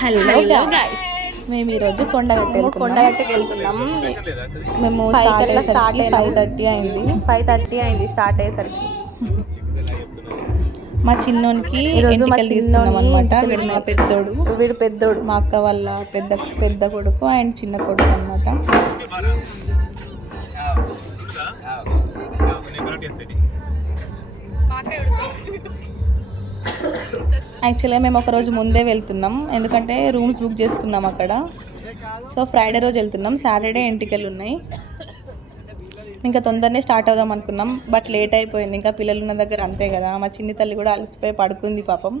Hello guys, మేము ఈరోజు కొండగట్టకి వెళ్తున్నాం. మేము స్టార్ట్ అయినా 5:30 అయింది. 5:30 అయింది స్టార్ట్ అయ్యేసరికి. మా చిన్నోనికి ఎంటికలు తీస్తున్నాం అనమాట. వీడు పెద్దోడు, మా అక్క వాళ్ళ పెద్ద కొడుకు అండ్ చిన్న కొడుకు అనమాట. యాక్చువల్గా మేము ఒక రోజు ముందే వెళ్తున్నాం, ఎందుకంటే రూమ్స్ బుక్ చేసుకున్నాం అక్కడ. సో ఫ్రైడే రోజు వెళ్తున్నాం, సాటర్డే ఎంటికలు ఉన్నాయి. ఇంకా తొందరనే స్టార్ట్ అవుదాం అనుకున్నాం, బట్ లేట్ అయిపోయింది. ఇంకా పిల్లలు ఉన్న దగ్గర అంతే కదా. మా చిన్ని తల్లి కూడా అలసిపోయి పడుకుంది పాపం.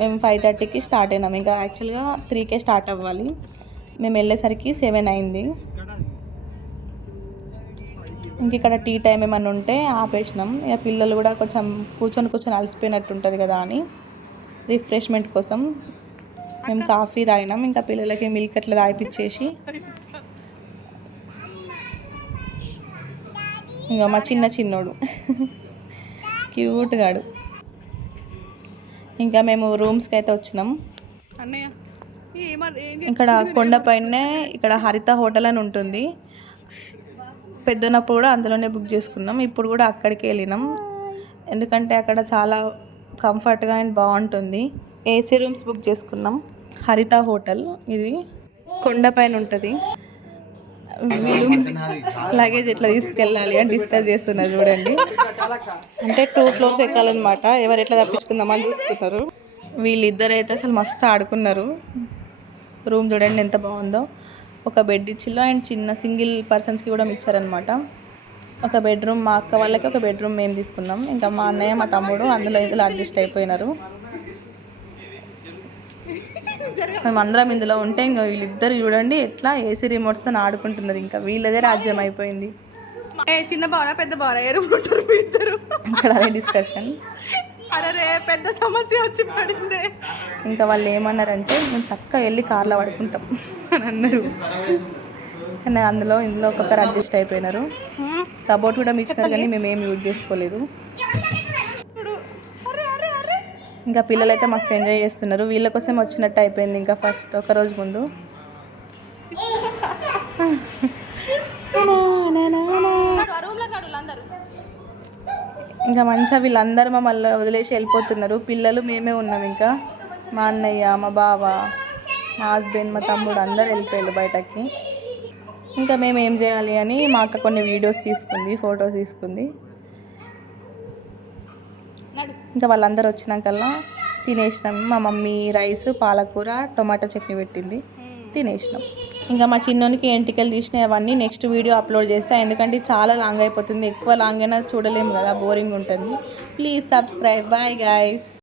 మేము 5:30కి స్టార్ట్ అయినాం. ఇంకా యాక్చువల్గా 3కే స్టార్ట్ అవ్వాలి. మేము వెళ్ళేసరికి 7 అయింది. ఇంక ఇక్కడ టీ టైం ఏమన్నా ఉంటే ఆపేసినాం. ఇక పిల్లలు కూడా కొంచెం కూర్చొని అలసిపోయినట్టు ఉంటుంది కదా అని రిఫ్రెష్మెంట్ కోసం మేము కాఫీ తాగినాం. ఇంకా పిల్లలకి మిల్క్ అట్లా తాగిపించేసి ఇంకా మా చిన్నోడు క్యూట్ గాడు. ఇంకా మేము రూమ్స్కి అయితే వచ్చినాం. ఇక్కడ కొండపైనే ఇక్కడ హరిత హోటల్ అని ఉంటుంది. పెద్దనప్పుడు కూడా అందులోనే బుక్ చేసుకున్నాం. ఇప్పుడు కూడా అక్కడికి వెళ్ళినాం, ఎందుకంటే అక్కడ చాలా కంఫర్ట్గా అండ్ బాగుంటుంది. ఏసీ రూమ్స్ బుక్ చేసుకున్నాం. హరిత హోటల్ ఇది కొండపైన ఉంటుంది. వీళ్ళు లగేజ్ ఎట్లా తీసుకెళ్ళాలి అని డిస్కస్ చేస్తున్నారు చూడండి. అంటే 2 floors ఎక్కాలన్నమాట. ఎవరు ఎట్లా తప్పించుకుందామని చూస్తున్నారు. వీళ్ళిద్దరు అయితే అసలు మస్తు ఆడుకున్నారు. రూమ్ చూడండి ఎంత బాగుందో. ఒక బెడ్ ఇచ్చిలో అండ్ చిన్న సింగిల్ పర్సన్స్కి కూడా ఇచ్చారనమాట. ఒక బెడ్రూమ్ మా అక్క వాళ్ళకి, ఒక బెడ్రూమ్ మేము తీసుకున్నాం. ఇంకా మా అన్నయ్య మా తమ్ముడు ఇందులో అడ్జస్ట్ అయిపోయినారు. మేము అందరం ఇందులో ఉంటే ఇంకా వీళ్ళిద్దరు చూడండి ఎట్లా ఏసీ రిమోట్స్తో ఆడుకుంటున్నారు. ఇంకా వీళ్ళదే రాజ్యం అయిపోయింది. చిన్న బావనా పెద్ద బావనా ఇద్దరు ఇక్కడ అదే డిస్కషన్. అరే పెద్ద సమస్య వచ్చి పడింది. ఇంకా వాళ్ళు ఏమన్నారంటే మేము చక్కగా వెళ్ళి కార్లో పడుకుంటాం అని అన్నారు. కానీ ఇందులో ఒక్కొక్కరు అడ్జస్ట్ అయిపోయినారు. కబోర్డ్ కూడా ఇచ్చినారు కానీ మేమేం యూజ్ చేసుకోలేదు. ఇంకా పిల్లలు అయితే మస్తు ఎంజాయ్ చేస్తున్నారు. వీళ్ళ కోసం వచ్చినట్టు అయిపోయింది. ఇంకా ఫస్ట్ ఒక రోజు ముందు ఇంకా మంచిగా వీళ్ళందరూ మమ్మల్ని వదిలేసి వెళ్ళిపోతున్నారు. పిల్లలు మేమే ఉన్నాం. ఇంకా మా అన్నయ్య, మా బావ, మా హస్బెండ్, మా తమ్ముడు అందరు వెళ్ళిపోయారు బయటకి. ఇంకా మేము ఏం చేయాలి అని మా అక్క కొన్ని వీడియోస్ తీసుకుంది, ఫొటోస్ తీసుకుంది. ఇంకా వాళ్ళందరూ వచ్చినాకల్లా తినేసినాం. మా మమ్మీ రైస్, పాలకూర, టొమాటో చట్నీ పెట్టింది, తినేసినాం. ఇంకా మా చిన్నోనికి ఎంటికలు తీసినాయి. అవన్నీ నెక్స్ట్ వీడియో అప్లోడ్ చేస్తా, ఎందుకంటే చాలా లాంగ్ అయిపోతుంది. ఎక్కువ లాంగ్ అయినా చూడలేము కదా, బోరింగ్ ఉంటుంది. Please subscribe. Bye guys.